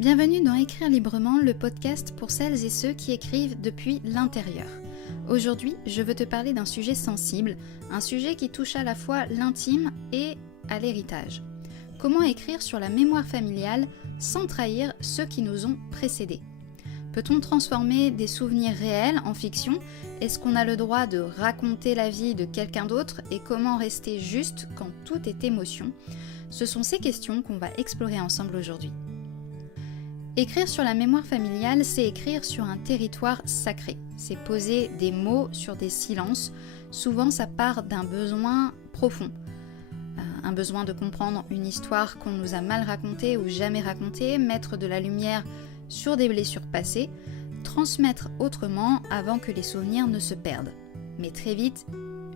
Bienvenue dans Écrire librement, le podcast pour celles et ceux qui écrivent depuis l'intérieur. Aujourd'hui, je veux te parler d'un sujet sensible, un sujet qui touche à la fois l'intime et à l'héritage. Comment écrire sur la mémoire familiale sans trahir ceux qui nous ont précédés? Peut-on transformer des souvenirs réels en fiction? Est-ce qu'on a le droit de raconter la vie de quelqu'un d'autre et comment rester juste quand tout est émotion? Ce sont ces questions qu'on va explorer ensemble aujourd'hui. Écrire sur la mémoire familiale, c'est écrire sur un territoire sacré. C'est poser des mots sur des silences. Souvent, ça part d'un besoin profond. Un besoin de comprendre une histoire qu'on nous a mal racontée ou jamais racontée, mettre de la lumière sur des blessures passées, transmettre autrement avant que les souvenirs ne se perdent. Mais très vite,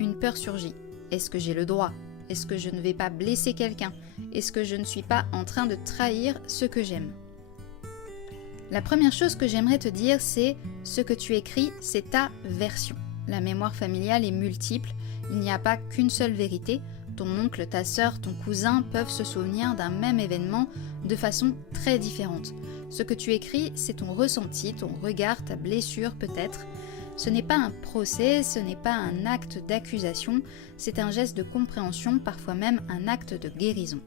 une peur surgit. Est-ce que j'ai le droit? Est-ce que je ne vais pas blesser quelqu'un? Est-ce que je ne suis pas en train de trahir ce que j'aime? La première chose que j'aimerais te dire, c'est ce que tu écris, c'est ta version. La mémoire familiale est multiple, il n'y a pas qu'une seule vérité. Ton oncle, ta sœur, ton cousin peuvent se souvenir d'un même événement de façon très différente. Ce que tu écris, c'est ton ressenti, ton regard, ta blessure peut-être. Ce n'est pas un procès, ce n'est pas un acte d'accusation, c'est un geste de compréhension, parfois même un acte de guérison.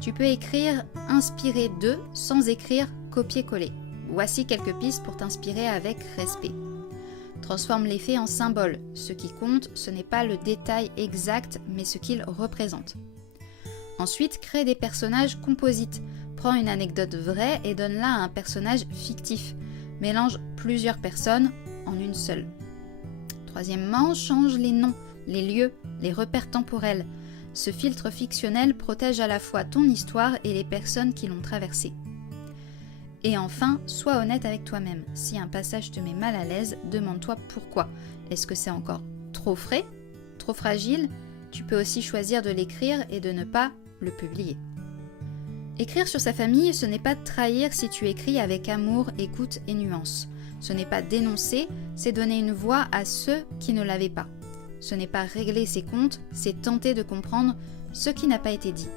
Tu peux écrire inspiré de sans écrire copier-coller. Voici quelques pistes pour t'inspirer avec respect. Transforme les faits en symboles. Ce qui compte, ce n'est pas le détail exact, mais ce qu'ils représentent. Ensuite, crée des personnages composites. Prends une anecdote vraie et donne-la à un personnage fictif. Mélange plusieurs personnes en une seule. Troisièmement, change les noms, les lieux, les repères temporels. Ce filtre fictionnel protège à la fois ton histoire et les personnes qui l'ont traversée. Et enfin, sois honnête avec toi-même. Si un passage te met mal à l'aise, demande-toi pourquoi. Est-ce que c'est encore trop frais? Trop fragile? Tu peux aussi choisir de l'écrire et de ne pas le publier. Écrire sur sa famille, ce n'est pas trahir si tu écris avec amour, écoute et nuance. Ce n'est pas dénoncer, c'est donner une voix à ceux qui ne l'avaient pas. Ce n'est pas régler ses comptes, c'est tenter de comprendre ce qui n'a pas été dit.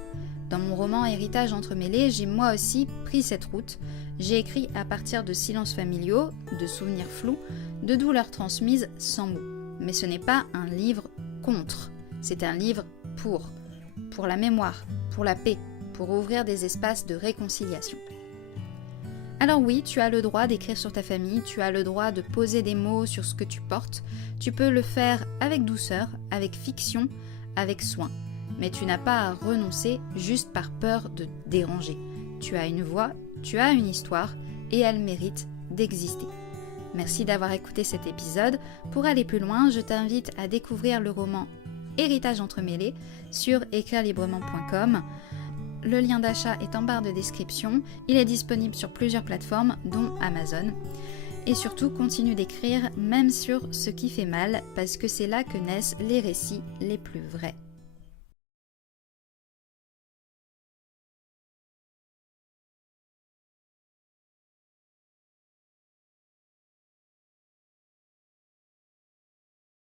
Dans mon roman Héritage entremêlé, j'ai moi aussi pris cette route. J'ai écrit à partir de silences familiaux, de souvenirs flous, de douleurs transmises sans mots. Mais ce n'est pas un livre contre, c'est un livre pour la mémoire, pour la paix, pour ouvrir des espaces de réconciliation. Alors oui, tu as le droit d'écrire sur ta famille, tu as le droit de poser des mots sur ce que tu portes, tu peux le faire avec douceur, avec fiction, avec soin. Mais tu n'as pas à renoncer juste par peur de déranger. Tu as une voix, tu as une histoire et elle mérite d'exister. Merci d'avoir écouté cet épisode. Pour aller plus loin, je t'invite à découvrir le roman Héritage entremêlé sur écrirelibrement.com. Le lien d'achat est en barre de description. Il est disponible sur plusieurs plateformes, dont Amazon. Et surtout, continue d'écrire, même sur ce qui fait mal, parce que c'est là que naissent les récits les plus vrais.